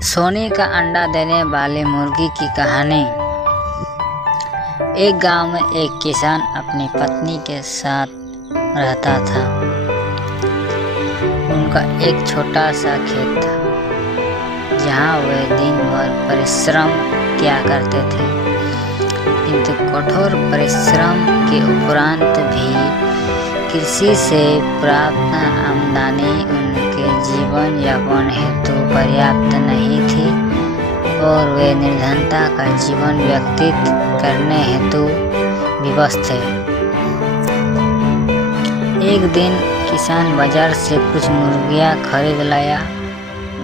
सोने का अंडा देने वाली मुर्गी की कहानी। एक गांव में एक किसान अपनी पत्नी के साथ रहता था। उनका एक छोटा सा खेत था जहां वे दिन भर परिश्रम किया करते थे, किंतु कठोर परिश्रम के उपरांत भी कृषि से प्राप्त आमदनी उनके जीवन यापन हेतु पर्याप्त नहीं थी और वे निर्धनता का जीवन व्यतीत करने हेतु विवश थे। एक दिन किसान बाजार से कुछ मुर्गियां खरीद लाया।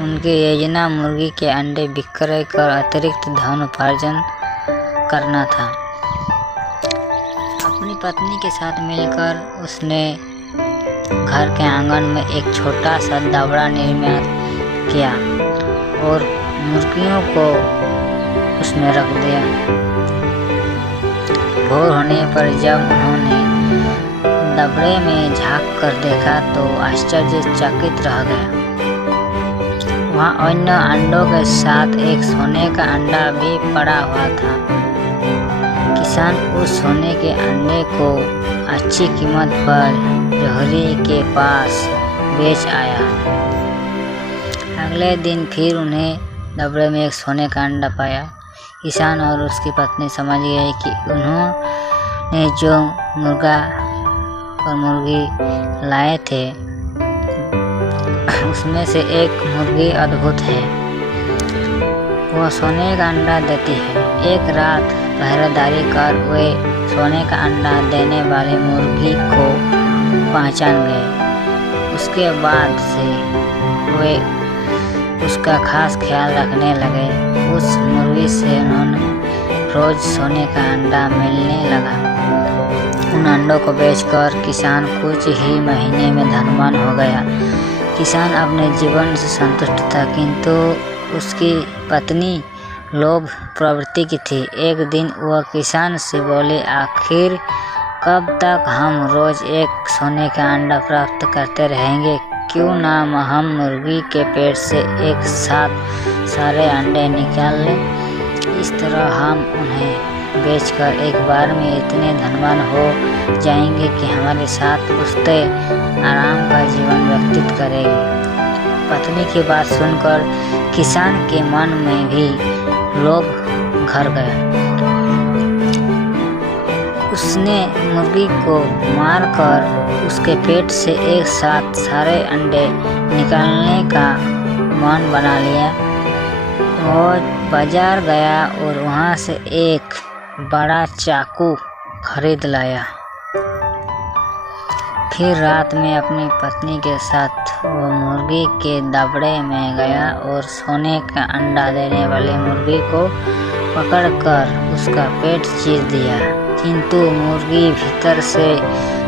उनकी योजना मुर्गी के अंडे विक्रय कर अतिरिक्त धन उपार्जन करना था। अपनी पत्नी के साथ मिलकर उसने घर के आंगन में एक छोटा सा दबड़ा निर्मित किया और मुर्गियों को उसमें रख दिया। भोर होने पर जब उन्होंने दबड़े में झांक कर देखा तो आश्चर्यचकित रह गया। वहाँ अन्य अंडों के साथ एक सोने का अंडा भी पड़ा हुआ था। किसान उस सोने के अंडे को अच्छी कीमत पर जौहरी के पास बेच आया। अगले दिन फिर उन्हें दबड़े में एक सोने का अंडा पाया। किसान और उसकी पत्नी समझ गए कि उन्होंने जो मुर्गा और मुर्गी लाए थे उसमें से एक मुर्गी अद्भुत है। वह सोने का अंडा देती है। एक रात पहरेदारी कर वे सोने का अंडा देने वाली मुर्गी को पहचान गए। उसके बाद से वे उसका खास ख्याल रखने लगे। उस मुर्गी से उन्होंने रोज सोने का अंडा मिलने लगा। उन अंडों को बेचकर किसान कुछ ही महीने में धनवान हो गया। किसान अपने जीवन से संतुष्ट था, किंतु उसकी पत्नी लोभ प्रवृत्ति की थी। एक दिन वह किसान से बोली, आखिर कब तक हम रोज एक सोने का अंडा प्राप्त करते रहेंगे? क्यों ना हम मुर्गी के पेट से एक साथ सारे अंडे निकाल लें। इस तरह हम उन्हें बेचकर एक बार में इतने धनवान हो जाएंगे कि हमारे साथ पुश्ते आराम का जीवन व्यतीत करेंगे। पत्नी की बात सुनकर किसान के मन में भी लोभ घर गया। उसने मुर्गी को मारकर उसके पेट से एक साथ सारे अंडे निकालने का मन बना लिया। वो बाजार गया और वहाँ से एक बड़ा चाकू खरीद लाया। फिर रात में अपनी पत्नी के साथ वो मुर्गी के दबड़े में गया और सोने का अंडा देने वाली मुर्गी को पकड़कर उसका पेट चीर दिया। किंतु मुर्गी भीतर से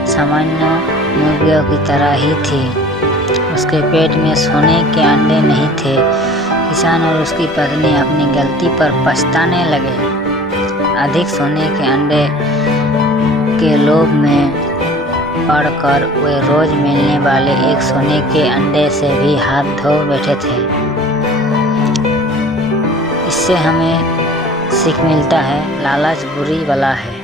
सामान्य मुर्गियों की तरह ही थी। उसके पेट में सोने के अंडे नहीं थे। किसान और उसकी पत्नी अपनी गलती पर पछताने लगे। अधिक सोने के अंडे के लोभ में पड़कर वे रोज मिलने वाले एक सोने के अंडे से भी हाथ धो बैठे थे। इससे हमें सीख मिलता है, लालच बुरी बला है।